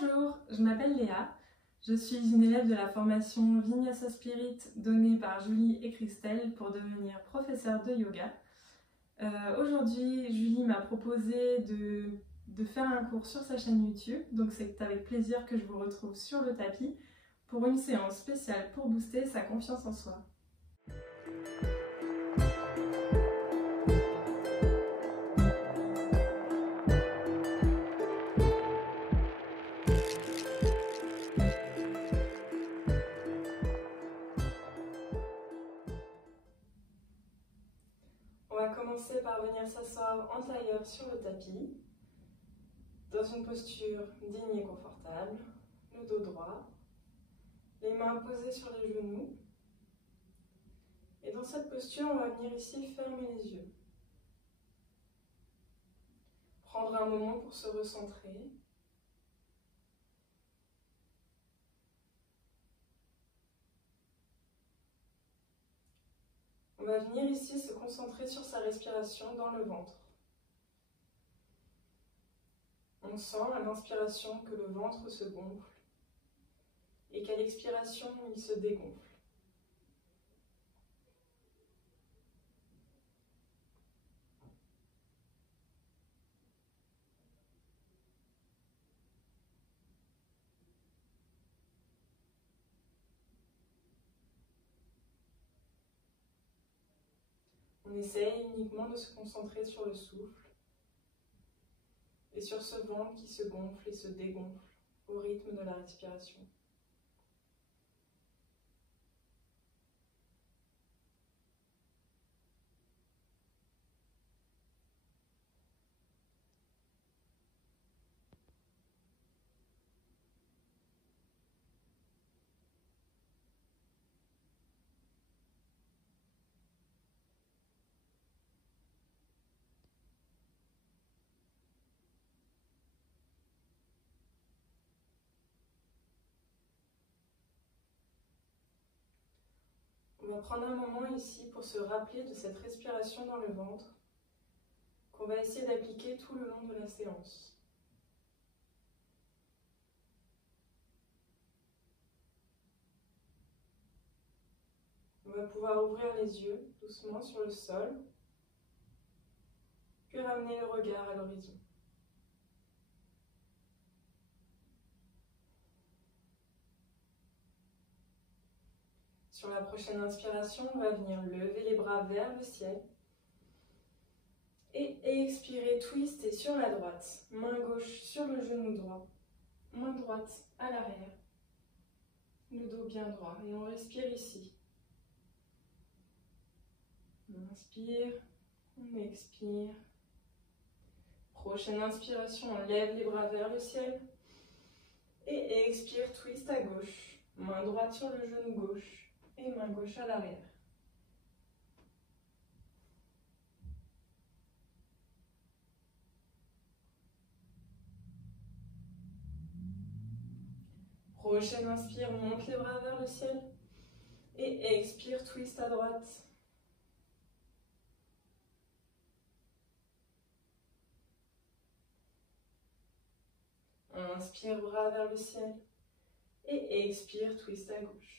Bonjour, je m'appelle Léa, je suis une élève de la formation Vinyasa Spirit donnée par Julie et Christelle pour devenir professeure de yoga. Aujourd'hui, Julie m'a proposé de faire un cours sur sa chaîne YouTube, donc c'est avec plaisir que je vous retrouve sur le tapis pour une séance spéciale pour booster sa confiance en soi. On va commencer par venir s'asseoir en tailleur sur le tapis, dans une posture digne et confortable, le dos droit, les mains posées sur les genoux. Et dans cette posture, on va venir ici fermer les yeux. Prendre un moment pour se recentrer. On va venir ici se concentrer sur sa respiration dans le ventre. On sent à l'inspiration que le ventre se gonfle et qu'à l'expiration, il se dégonfle. On essaye uniquement de se concentrer sur le souffle et sur ce ventre qui se gonfle et se dégonfle au rythme de la respiration. On va prendre un moment ici pour se rappeler de cette respiration dans le ventre qu'on va essayer d'appliquer tout le long de la séance. On va pouvoir ouvrir les yeux doucement sur le sol, puis ramener le regard à l'horizon. Sur la prochaine inspiration, on va venir lever les bras vers le ciel et expirer, twister sur la droite, main gauche sur le genou droit, main droite à l'arrière, le dos bien droit et on respire ici. On inspire, on expire. Prochaine inspiration, on lève les bras vers le ciel et expire, twist à gauche, main droite sur le genou gauche et main gauche à l'arrière. Prochaine inspire, monte les bras vers le ciel et expire, twist à droite. Inspire, bras vers le ciel et expire, twist à gauche.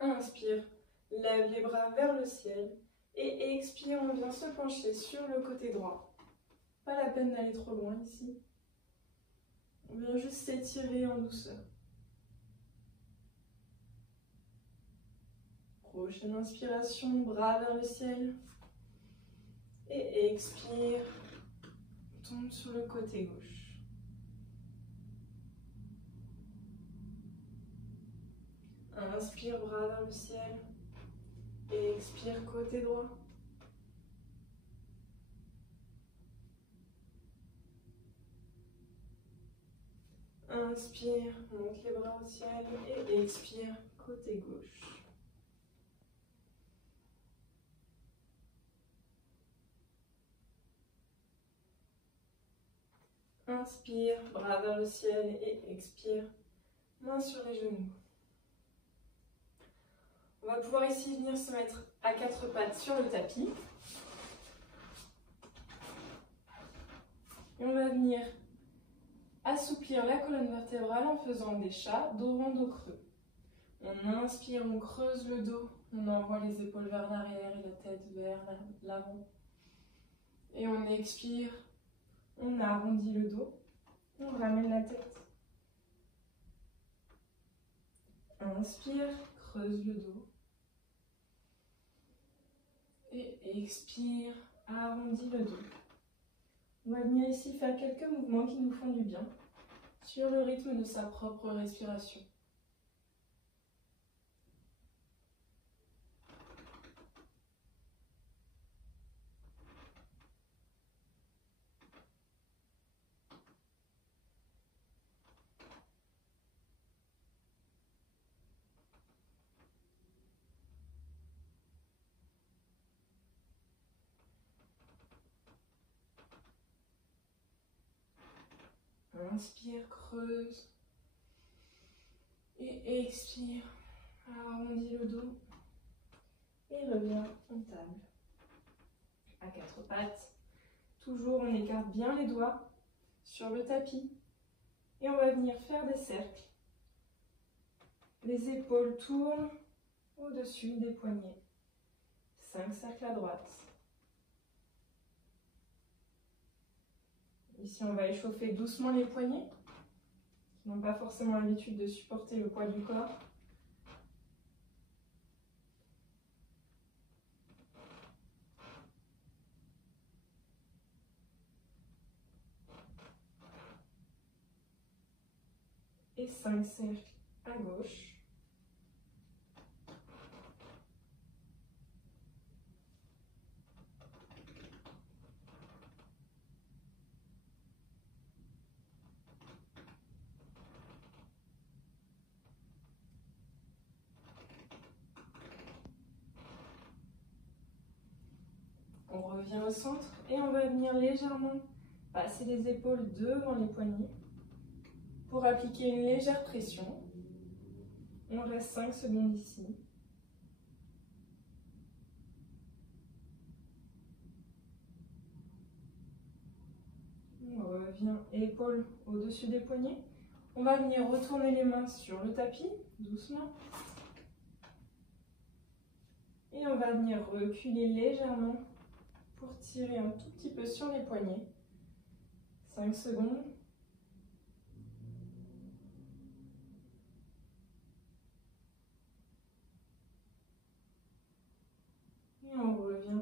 Inspire, lève les bras vers le ciel et expire, on vient se pencher sur le côté droit. Pas la peine d'aller trop loin ici. On vient juste s'étirer en douceur. Prochaine inspiration, bras vers le ciel et expire, tombe sur le côté gauche. Inspire, bras vers le ciel et expire, côté droit. Inspire, monte les bras au ciel et expire, côté gauche. Inspire, bras vers le ciel et expire, main sur les genoux. On va pouvoir ici venir se mettre à quatre pattes sur le tapis. Et on va venir assouplir la colonne vertébrale en faisant des chats, dos rond, dos creux. On inspire, on creuse le dos, on envoie les épaules vers l'arrière et la tête vers l'avant. Et on expire, on arrondit le dos, on ramène la tête. Inspire, creuse le dos. Et expire, arrondis le dos. On va venir ici faire quelques mouvements qui nous font du bien, sur le rythme de sa propre respiration. Inspire, creuse. Et expire, arrondis le dos. Et reviens en table. À quatre pattes. Toujours, on écarte bien les doigts sur le tapis. Et on va venir faire des cercles. Les épaules tournent au-dessus des poignets. 5 cercles à droite. Ici, on va échauffer doucement les poignets, qui n'ont pas forcément l'habitude de supporter le poids du corps. Et 5 cercles à gauche. On revient au centre et on va venir légèrement passer les épaules devant les poignets pour appliquer une légère pression. On reste 5 secondes ici. On revient épaules au-dessus des poignets. On va venir retourner les mains sur le tapis, doucement. Et on va venir reculer légèrement pour tirer un tout petit peu sur les poignets. 5 secondes. Et on revient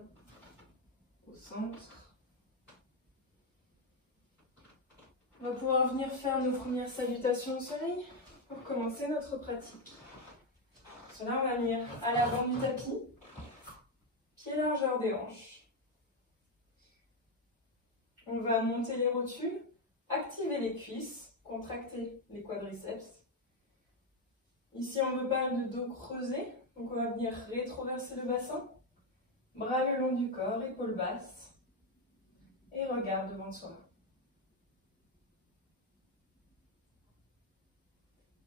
au centre. On va pouvoir venir faire nos premières salutations au soleil pour commencer notre pratique. Pour cela, on va venir à l'avant du tapis, pied largeur des hanches. On va monter les rotules, activer les cuisses, contracter les quadriceps. Ici, on ne veut pas de dos creusé, donc on va venir rétroverser le bassin, bras le long du corps, épaules basses, et regard devant soi.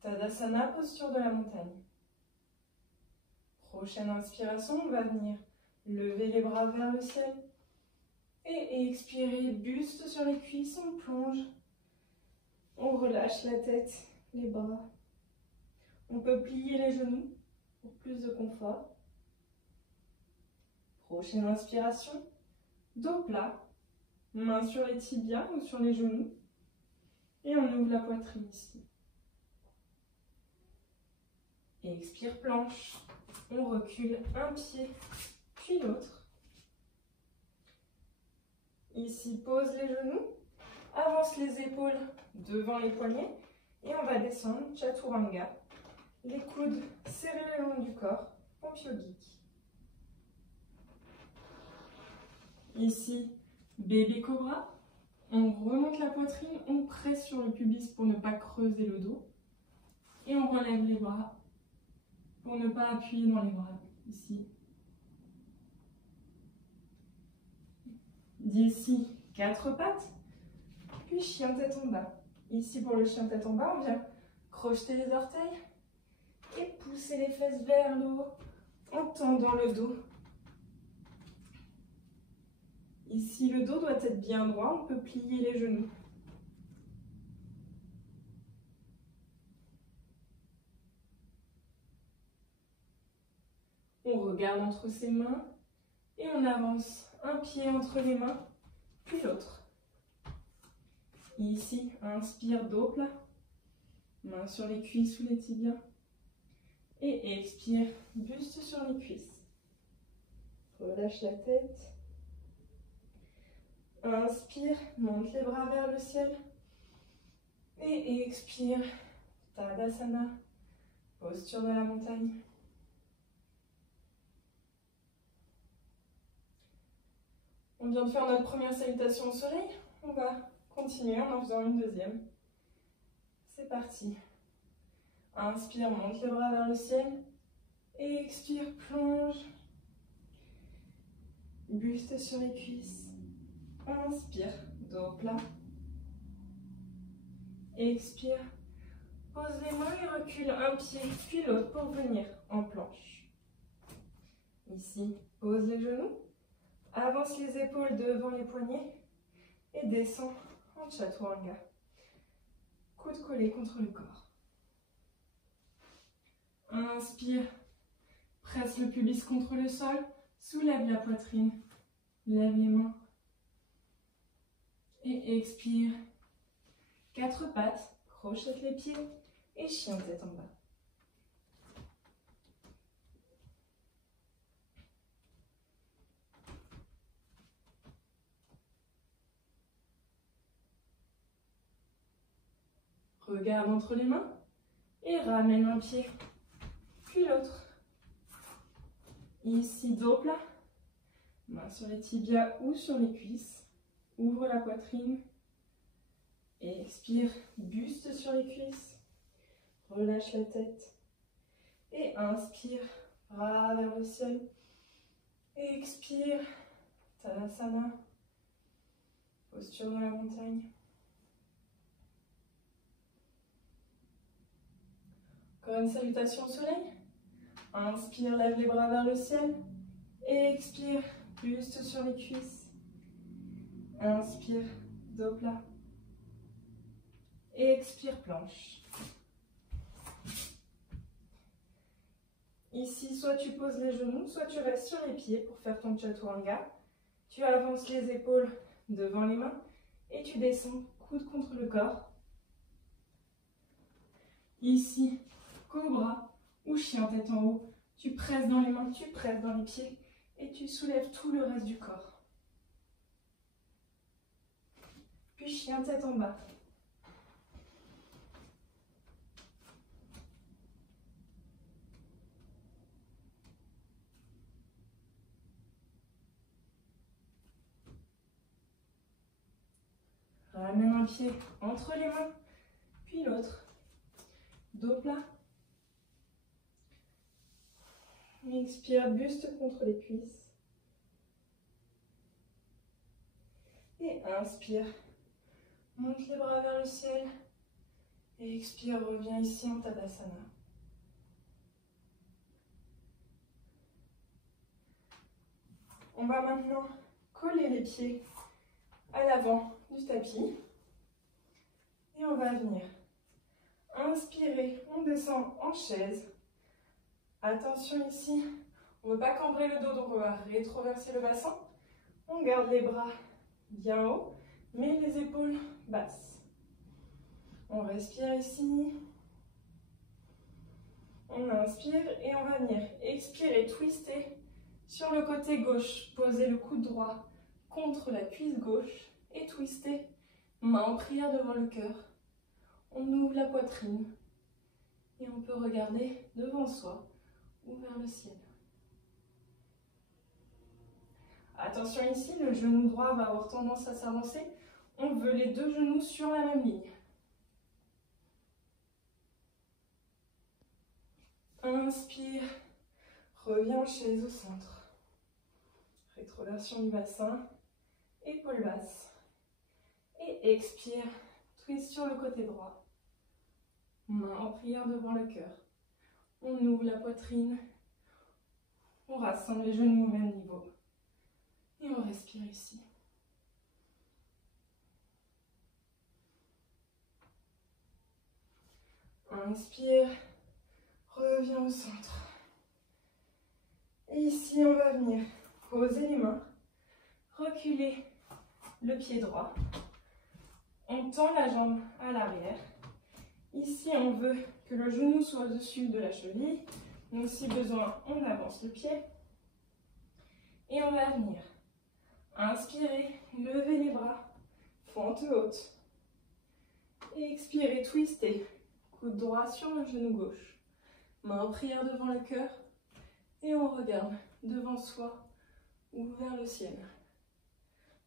Tadasana, posture de la montagne. Prochaine inspiration, on va venir lever les bras vers le ciel. Et expirer, buste sur les cuisses, on plonge. On relâche la tête, les bras. On peut plier les genoux pour plus de confort. Prochaine inspiration, dos plat, mains sur les tibias ou sur les genoux. Et on ouvre la poitrine ici. Et expire, planche. On recule un pied, puis l'autre. Ici, pose les genoux, avance les épaules devant les poignets et on va descendre, Chaturanga. Les coudes serrés le long du corps, pompe yogique. Ici, bébé cobra. On remonte la poitrine, on presse sur le pubis pour ne pas creuser le dos. Et on relève les bras pour ne pas appuyer dans les bras, ici. D'ici, 4 pattes, puis chien tête en bas. Ici, pour le chien tête en bas, on vient crocheter les orteils et pousser les fesses vers le haut en tendant le dos. Ici, le dos doit être bien droit, on peut plier les genoux. On regarde entre ses mains et on avance un pied entre les mains, puis l'autre. Ici, inspire, dos plat, main sur les cuisses ou les tibias. Et expire, buste sur les cuisses. Relâche la tête. Inspire, monte les bras vers le ciel. Et expire, Tadasana, posture de la montagne. On vient de faire notre première salutation au soleil. On va continuer en faisant une deuxième. C'est parti. Inspire, monte les bras vers le ciel. Et expire, plonge. Buste sur les cuisses. Inspire, dos plat. Expire. Pose les mains et recule un pied, puis l'autre pour venir en planche. Ici, pose les genoux. Avance les épaules devant les poignets. Et descend en Chaturanga. Coude collé contre le corps. Inspire. Presse le pubis contre le sol. Soulève la poitrine. Lève les mains. Et expire. 4 pattes. Crochette les pieds. Et chien tête en bas. Regarde entre les mains et ramène un pied, puis l'autre. Ici, dos plat, main sur les tibias ou sur les cuisses. Ouvre la poitrine et expire, buste sur les cuisses. Relâche la tête et inspire, bras vers le ciel. Et expire, Tadasana, posture de la montagne. Encore une salutation au soleil. Inspire, lève les bras vers le ciel. Et expire, buste sur les cuisses. Inspire, dos plat. Et expire, planche. Ici, soit tu poses les genoux, soit tu restes sur les pieds pour faire ton Chaturanga. Tu avances les épaules devant les mains et tu descends, coude contre le corps. Ici, cobra ou chien tête en haut. Tu presses dans les mains, tu presses dans les pieds et tu soulèves tout le reste du corps. Puis chien tête en bas. Ramène un pied entre les mains, puis l'autre. Dos plat. Expire, buste contre les cuisses. Et inspire. Monte les bras vers le ciel. Et expire, reviens ici en Tadasana. On va maintenant coller les pieds à l'avant du tapis. Et on va venir inspirer, on descend en chaise. Attention ici, on ne veut pas cambrer le dos, donc on va rétroverser le bassin. On garde les bras bien haut, mais les épaules basses. On respire ici. On inspire et on va venir expirer, twister sur le côté gauche. Poser le coude droit contre la cuisse gauche et twister, main en prière devant le cœur. On ouvre la poitrine et on peut regarder devant soi ou vers le ciel. Attention ici, le genou droit va avoir tendance à s'avancer. On veut les deux genoux sur la même ligne. Inspire, reviens en chaise au centre. Rétroversion du bassin, épaules basses. Et expire, twist sur le côté droit. Main en prière devant le cœur. On ouvre la poitrine. On rassemble les genoux au même niveau. Et on respire ici. Inspire, reviens au centre. Et ici, on va venir poser les mains, reculer le pied droit. On tend la jambe à l'arrière. Ici, on veut que le genou soit au-dessus de la cheville. Donc, si besoin, on avance le pied. Et on va venir inspirer, lever les bras, fente haute. Et expirer, twister. Coude droit sur le genou gauche. Main en prière devant le cœur. Et on regarde devant soi ou vers le ciel.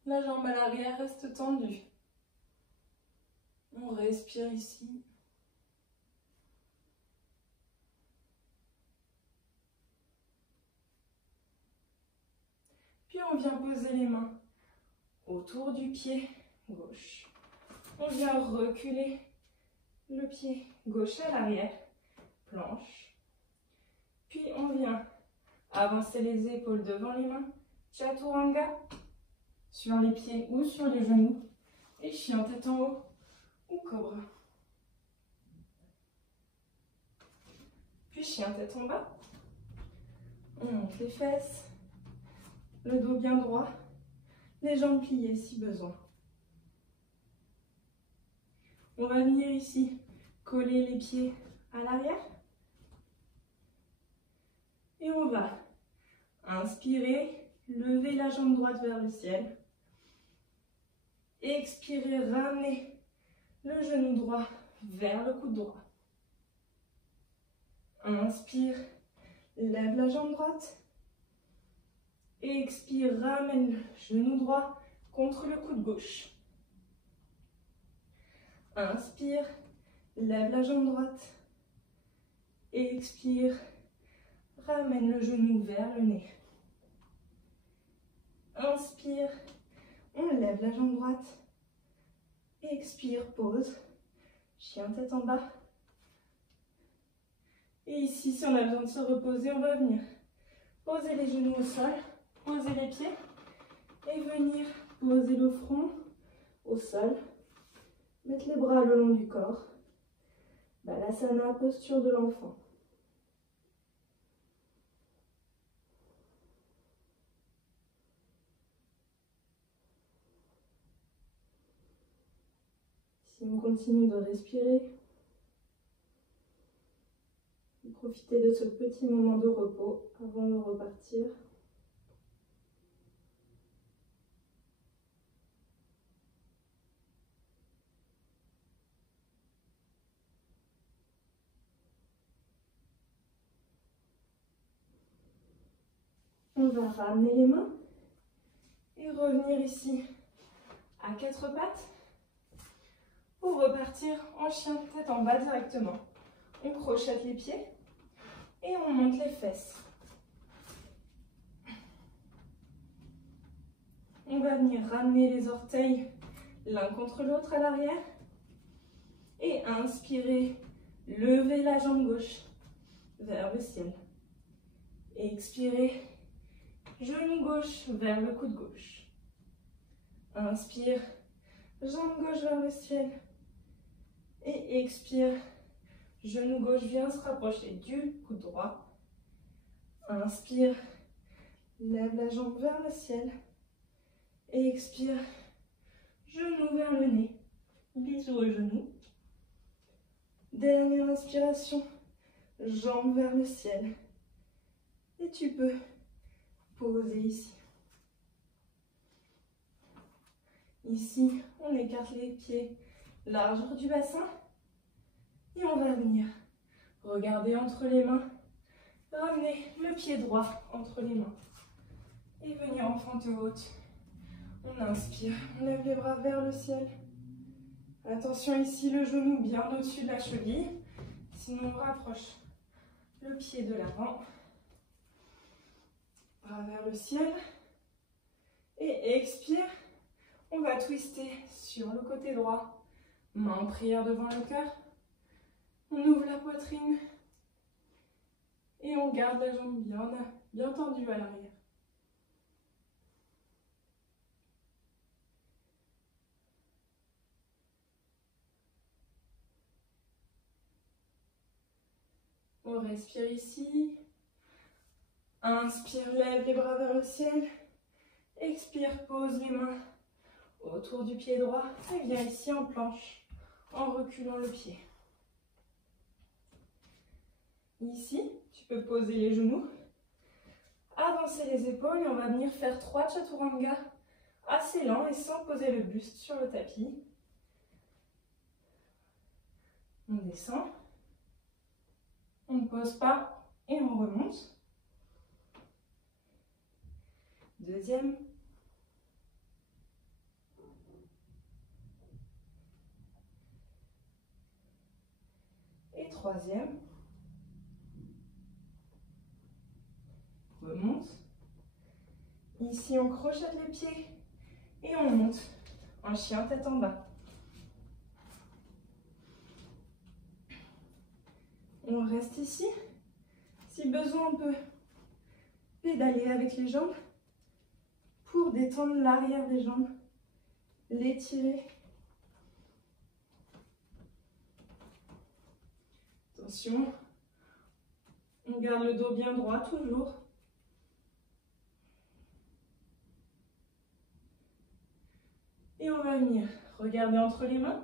La jambe à l'arrière reste tendue. On respire ici. Puis on vient poser les mains autour du pied gauche. On vient reculer le pied gauche à l'arrière, planche. Puis on vient avancer les épaules devant les mains, chaturanga, sur les pieds ou sur les genoux, et chien tête en haut ou cobra. Puis chien tête en bas, on monte les fesses, le dos bien droit, les jambes pliées si besoin. On va venir ici coller les pieds à l'arrière. Et on va inspirer, lever la jambe droite vers le ciel. Expirer, ramener le genou droit vers le coude droit. Inspire, lève la jambe droite. Expire, ramène le genou droit contre le coude gauche. Inspire, lève la jambe droite. Expire, ramène le genou vers le nez. Inspire, on lève la jambe droite. Expire, pose. Chien tête en bas. Et ici, si on a besoin de se reposer, on va venir poser les genoux au sol, poser les pieds et venir poser le front au sol. Mettre les bras le long du corps. Balasana, posture de l'enfant. Si on continue de respirer, profitez de ce petit moment de repos avant de repartir. On va ramener les mains et revenir ici à quatre pattes pour repartir en chien tête en bas directement. On crochette les pieds et on monte les fesses. On va venir ramener les orteils l'un contre l'autre à l'arrière et inspirer, lever la jambe gauche vers le ciel. Et expirer, genou gauche vers le coude gauche. Inspire, jambe gauche vers le ciel. Et expire, genou gauche vient se rapprocher du coude droit. Inspire, lève la jambe vers le ciel. Et expire, genou vers le nez. Bisous au genou. Dernière inspiration, jambe vers le ciel. Et tu peux poser ici. Ici, on écarte les pieds, largeur du bassin. Et on va venir regarder entre les mains. Ramener le pied droit entre les mains. Et venir en fente haute. On inspire, on lève les bras vers le ciel. Attention ici, le genou bien au-dessus de la cheville. Sinon, on rapproche le pied de l'avant. Bras vers le ciel. Et expire. On va twister sur le côté droit. Main en prière devant le cœur. On ouvre la poitrine. Et on garde la jambe bien tendue à l'arrière. On respire ici. Inspire, lève les bras vers le ciel. Expire, pose les mains autour du pied droit. Et viens ici en planche, en reculant le pied. Ici, tu peux poser les genoux, avancer les épaules et on va venir faire 3 chaturanga assez lents et sans poser le buste sur le tapis. On descend, on ne pose pas et on remonte. Deuxième. Et troisième. Remonte. Ici, on crochette les pieds et on monte en chien tête en bas. On reste ici. Si besoin, on peut pédaler avec les jambes pour détendre l'arrière des jambes, l'étirer. Attention, on garde le dos bien droit toujours. Et on va venir regarder entre les mains,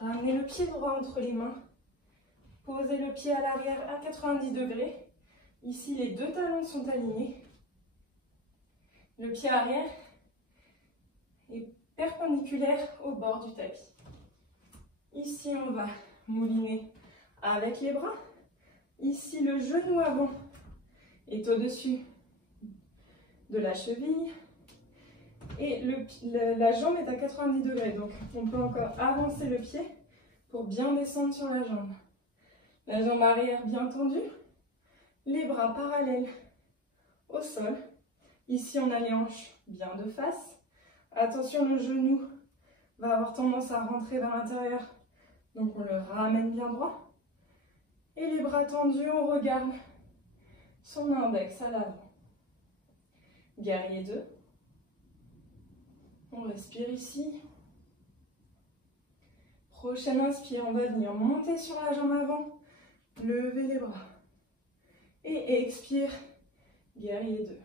ramener le pied droit entre les mains, poser le pied à l'arrière à 90 degrés. Ici, les deux talons sont alignés. Le pied arrière est perpendiculaire au bord du tapis. Ici, on va mouliner avec les bras. Ici, le genou avant est au-dessus de la cheville. Et la jambe est à 90 degrés. Donc, on peut encore avancer le pied pour bien descendre sur la jambe. La jambe arrière bien tendue. Les bras parallèles au sol. Ici, on a les hanches bien de face. Attention, le genou va avoir tendance à rentrer vers l'intérieur. Donc, on le ramène bien droit. Et les bras tendus, on regarde son index à l'avant. Guerrier 2. On respire ici. Prochaine inspire, on va venir monter sur la jambe avant. Lever les bras. Et expire, guerrier 2.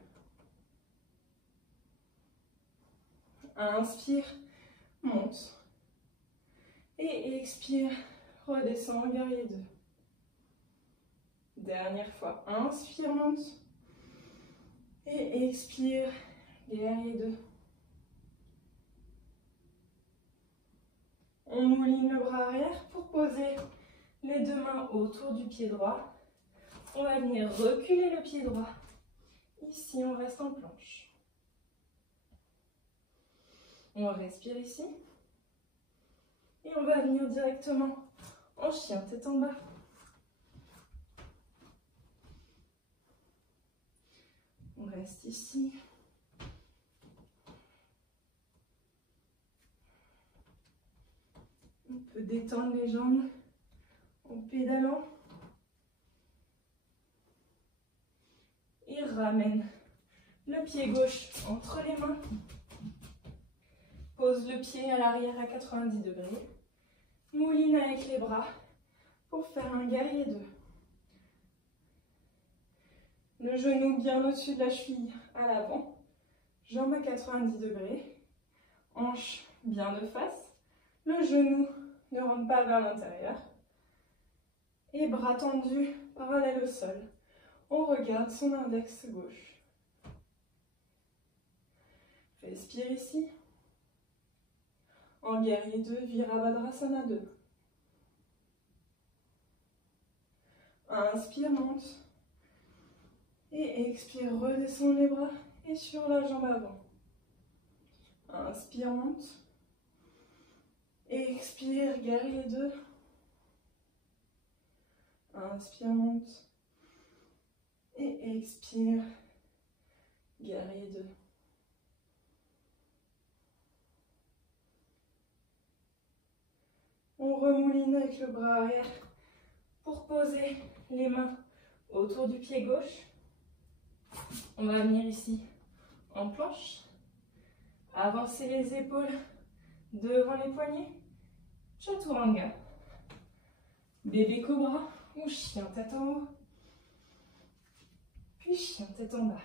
Inspire, monte. Et expire, redescend, guerrier 2. Dernière fois, inspire, monte. Et expire, guerrier 2. On mouline le bras arrière pour poser les deux mains autour du pied droit. On va venir reculer le pied droit. Ici, on reste en planche. On respire ici. Et on va venir directement en chien tête en bas. On reste ici. On peut détendre les jambes en pédalant. Et ramène le pied gauche entre les mains. Pose le pied à l'arrière à 90 degrés. Mouline avec les bras pour faire un guerrier 2. Le genou bien au-dessus de la cheville à l'avant. Jambes à 90 degrés. Hanche bien de face. Le genou ne rentre pas vers l'intérieur. Et bras tendus parallèles au sol. On regarde son index gauche. Respire ici. En guerrier 2, Virabhadrasana 2. Inspire, monte. Et expire, redescend les bras et sur la jambe avant. Inspire, monte. Et expire, guerrier 2. Inspire, monte. Et expire, guerrier 2. On remouline avec le bras arrière pour poser les mains autour du pied gauche. On va venir ici en planche. Avancer les épaules devant les poignets. Chaturanga. Bébé cobra ou chien tête en haut. Puis chien tête en bas.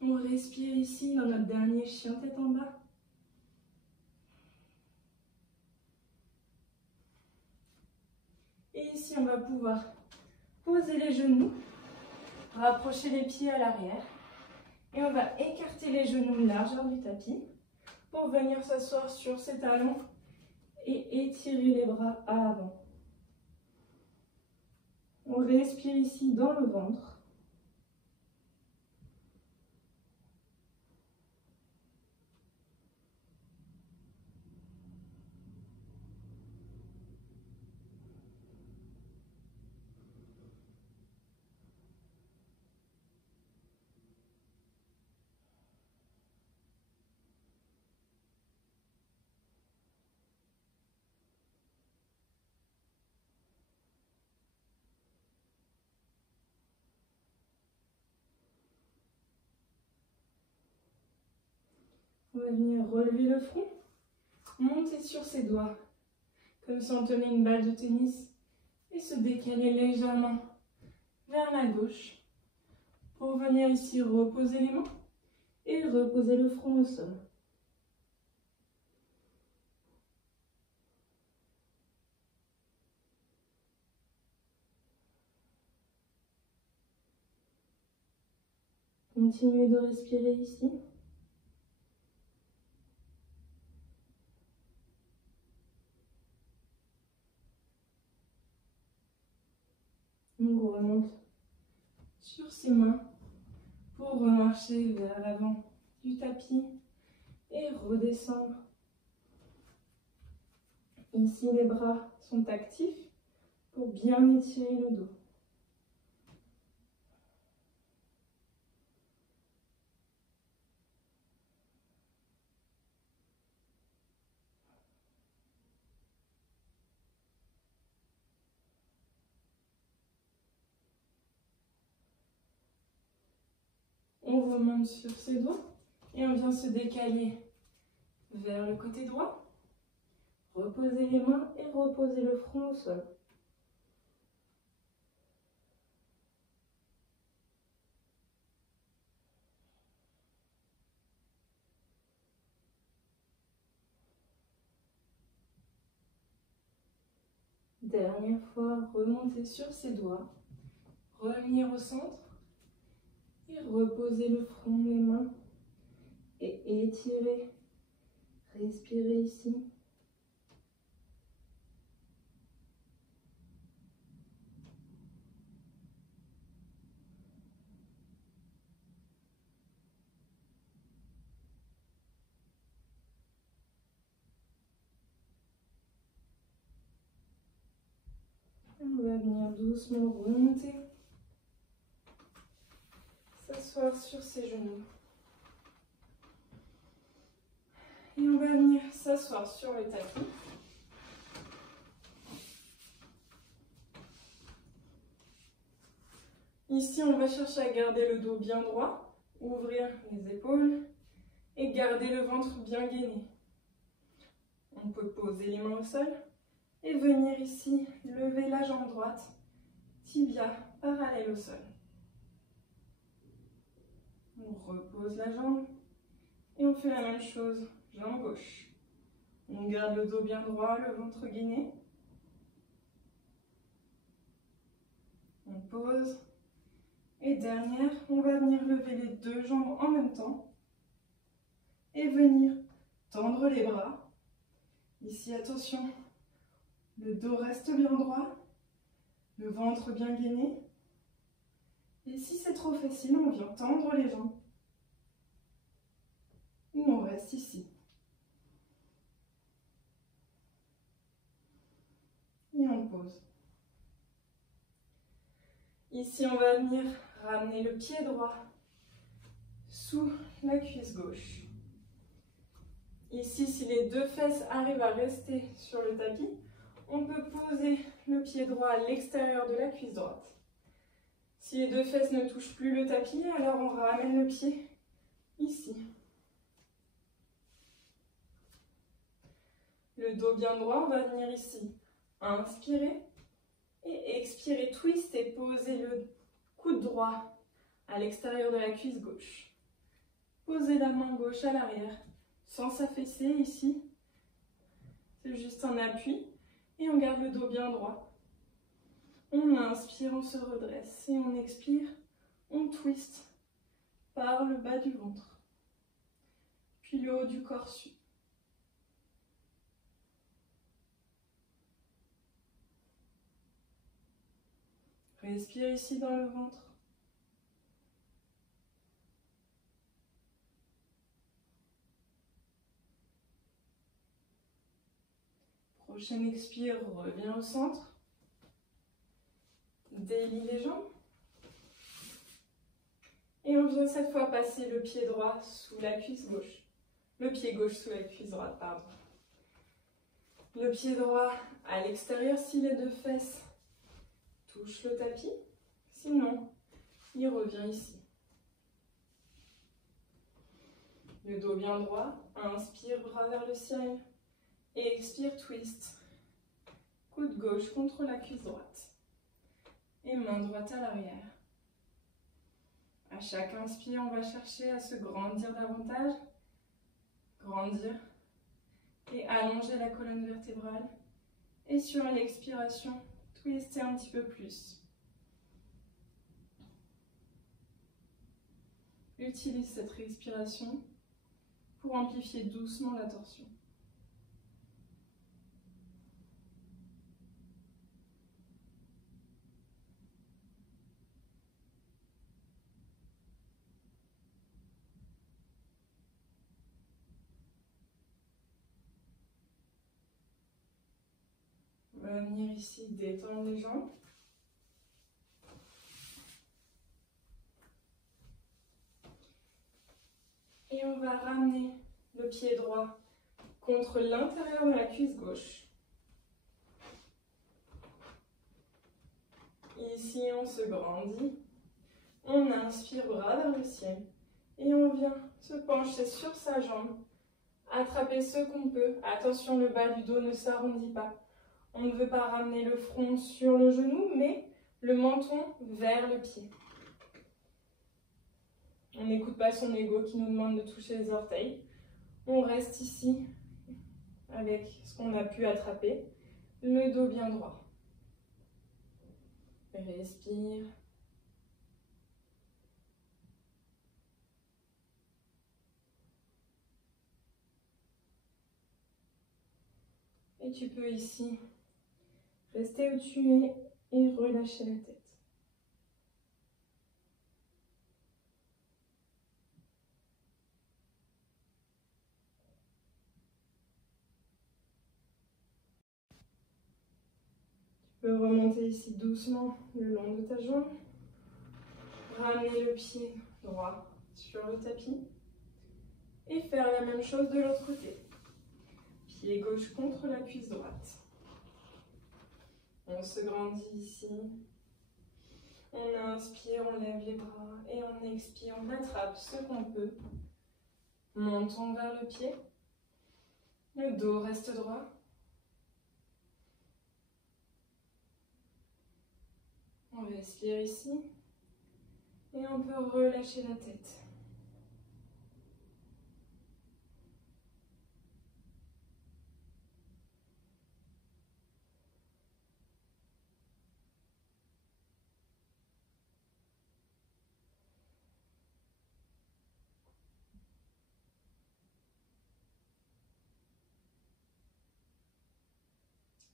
On respire ici dans notre dernier chien tête en bas. Et ici, on va pouvoir poser les genoux, rapprocher les pieds à l'arrière. Et on va écarter les genoux largeur du tapis pour venir s'asseoir sur ses talons et étirer les bras à l'avant. On respire ici dans le ventre. On va venir relever le front, monter sur ses doigts, comme si on tenait une balle de tennis, et se décaler légèrement vers la gauche, pour venir ici reposer les mains et reposer le front au sol. Continuez de respirer ici. On remonte sur ses mains pour remarcher vers l'avant du tapis et redescendre. Ici, les bras sont actifs pour bien étirer le dos. On remonte sur ses doigts et on vient se décaler vers le côté droit. Reposez les mains et reposez le front au sol. Dernière fois, remontez sur ses doigts. Revenir au centre. Et reposez le front, les mains. Et étirez. Respirez ici. On va venir doucement remonter. S'asseoir sur ses genoux. Et on va venir s'asseoir sur le tapis. Ici, on va chercher à garder le dos bien droit, ouvrir les épaules et garder le ventre bien gainé. On peut poser les mains au sol et venir ici lever la jambe droite, tibia parallèle au sol. On repose la jambe et on fait la même chose, jambe gauche. On garde le dos bien droit, le ventre gainé. On pose. Et dernière, on va venir lever les deux jambes en même temps et venir tendre les bras. Ici, attention, le dos reste bien droit, le ventre bien gainé. Et si c'est trop facile, on vient tendre les jambes. Ou on reste ici. Et on pose. Ici, on va venir ramener le pied droit sous la cuisse gauche. Ici, si les deux fesses arrivent à rester sur le tapis, on peut poser le pied droit à l'extérieur de la cuisse droite. Si les deux fesses ne touchent plus le tapis, alors on ramène le pied ici. Le dos bien droit, on va venir ici. Inspirer et expirer, twist et poser le coude droit à l'extérieur de la cuisse gauche. Posez la main gauche à l'arrière sans s'affaisser ici. C'est juste un appui et on garde le dos bien droit. On inspire, on se redresse et on expire, on twist par le bas du ventre. Puis le haut du corps suit. Respire ici dans le ventre. Prochaine expire, reviens au centre. Délie les jambes. Et on vient cette fois passer le pied droit sous la cuisse gauche. Le pied gauche sous la cuisse droite, pardon. Le pied droit à l'extérieur si les deux fesses touchent le tapis. Sinon, il revient ici. Le dos bien droit. Inspire, bras vers le ciel. Et expire, twist. Coude gauche contre la cuisse droite. Et main droite à l'arrière. À chaque inspire, on va chercher à se grandir davantage. Grandir. Et allonger la colonne vertébrale. Et sur l'expiration, twister un petit peu plus. Utilise cette respiration pour amplifier doucement la torsion. On va venir ici détendre les jambes. Et on va ramener le pied droit contre l'intérieur de la cuisse gauche. Ici, on se grandit. On inspire, bras vers le ciel. Et on vient se pencher sur sa jambe. Attraper ce qu'on peut. Attention, le bas du dos ne s'arrondit pas. On ne veut pas ramener le front sur le genou, mais le menton vers le pied. On n'écoute pas son ego qui nous demande de toucher les orteils. On reste ici avec ce qu'on a pu attraper. Le dos bien droit. Respire. Et tu peux ici rester où tu es et relâcher la tête. Tu peux remonter ici doucement le long de ta jambe. Ramener le pied droit sur le tapis. Et faire la même chose de l'autre côté. Pied gauche contre la cuisse droite. On se grandit ici. On inspire, on lève les bras. Et on expire, on attrape ce qu'on peut. Montons vers le pied. Le dos reste droit. On respire ici. Et on peut relâcher la tête.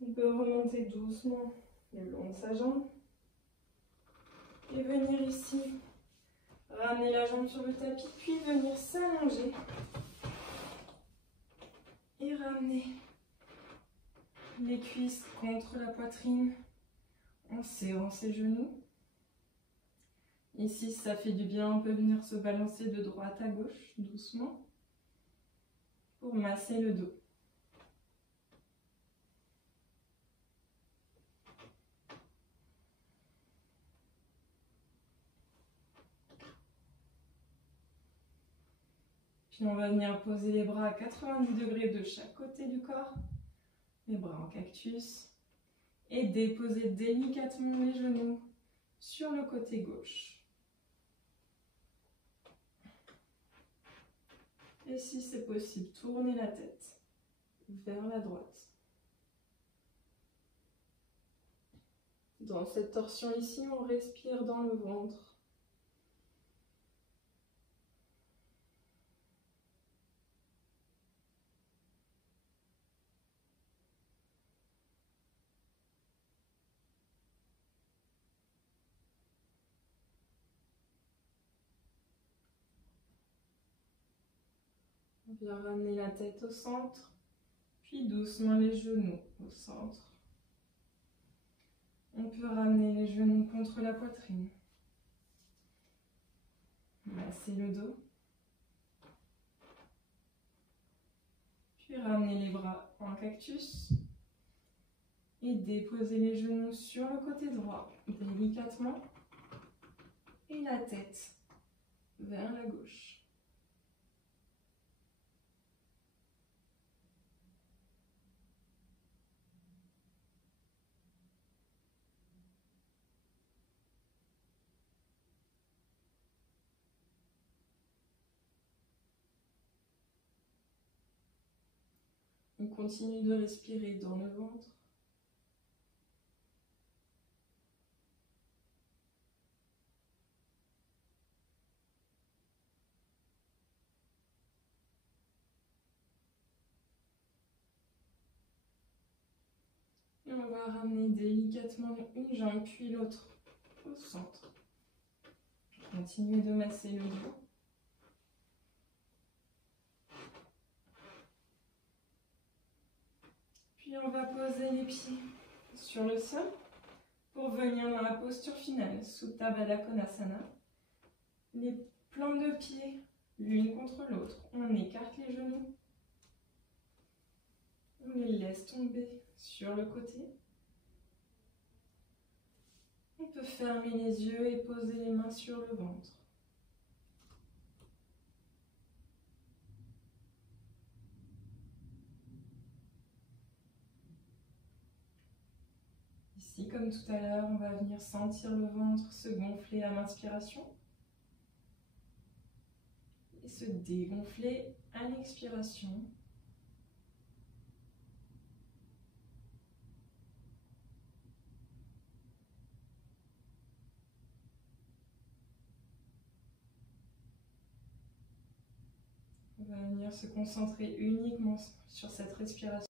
On peut remonter doucement le long de sa jambe. Et venir ici, ramener la jambe sur le tapis, puis venir s'allonger. Et ramener les cuisses contre la poitrine en serrant ses genoux. Ici, ça fait du bien, on peut venir se balancer de droite à gauche, doucement. pour masser le dos. Puis on va venir poser les bras à 90 degrés de chaque côté du corps, les bras en cactus, et déposer délicatement les genoux sur le côté gauche. Et si c'est possible, tournez la tête vers la droite. Dans cette torsion ici, on respire dans le ventre. On vient ramener la tête au centre, puis doucement les genoux au centre. On peut ramener les genoux contre la poitrine. Masser le dos. Puis ramener les bras en cactus. Et déposer les genoux sur le côté droit, délicatement. Et la tête vers la gauche. On continue de respirer dans le ventre. Et on va ramener délicatement une jambe puis l'autre au centre. Continuez de masser le dos. Puis on va poser les pieds sur le sol pour venir dans la posture finale, Supta Baddha Konasana. Les plantes de pied l'une contre l'autre. On écarte les genoux. On les laisse tomber sur le côté. On peut fermer les yeux et poser les mains sur le ventre. Ici, comme tout à l'heure, on va venir sentir le ventre se gonfler à l'inspiration et se dégonfler à l'expiration. On va venir se concentrer uniquement sur cette respiration.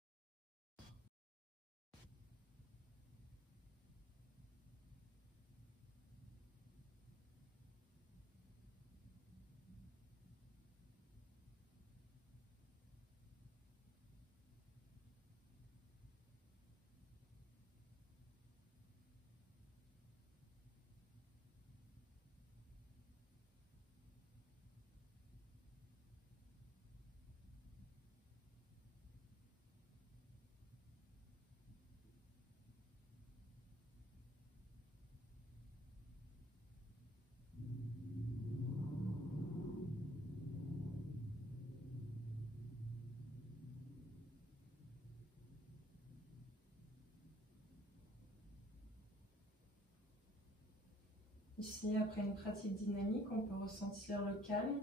Ici, après une pratique dynamique, on peut ressentir le calme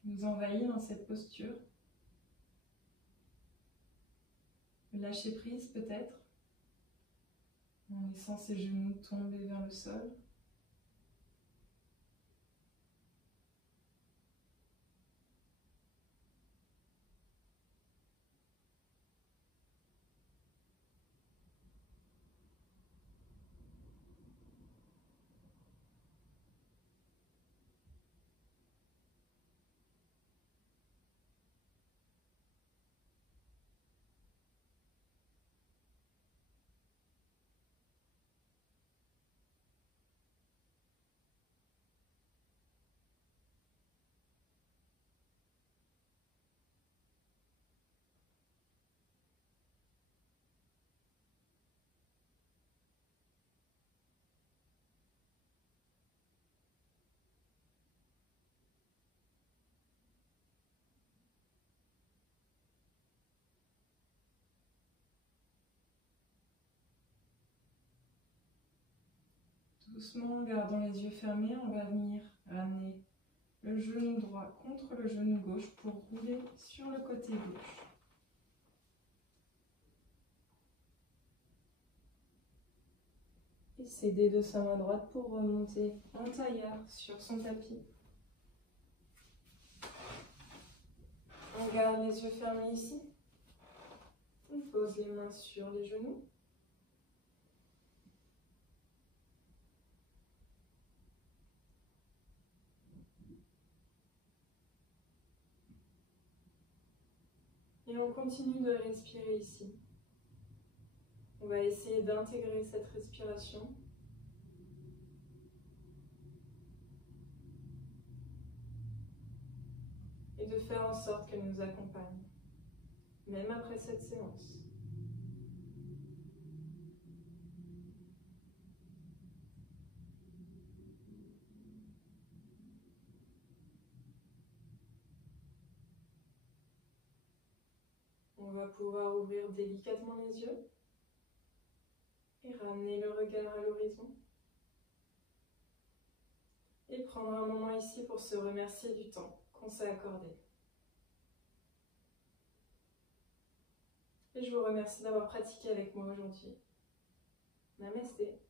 qui nous envahit dans cette posture. Le lâcher prise peut-être, en laissant ses genoux tomber vers le sol. Doucement, en gardant les yeux fermés, on va venir ramener le genou droit contre le genou gauche pour rouler sur le côté gauche. Et s'aider de sa main droite pour remonter en tailleur sur son tapis. On garde les yeux fermés ici. On pose les mains sur les genoux. Et on continue de respirer ici. On va essayer d'intégrer cette respiration. Et de faire en sorte qu'elle nous accompagne, même après cette séance. On va pouvoir ouvrir délicatement les yeux et ramener le regard à l'horizon. Et prendre un moment ici pour se remercier du temps qu'on s'est accordé. Et je vous remercie d'avoir pratiqué avec moi aujourd'hui. Namasté.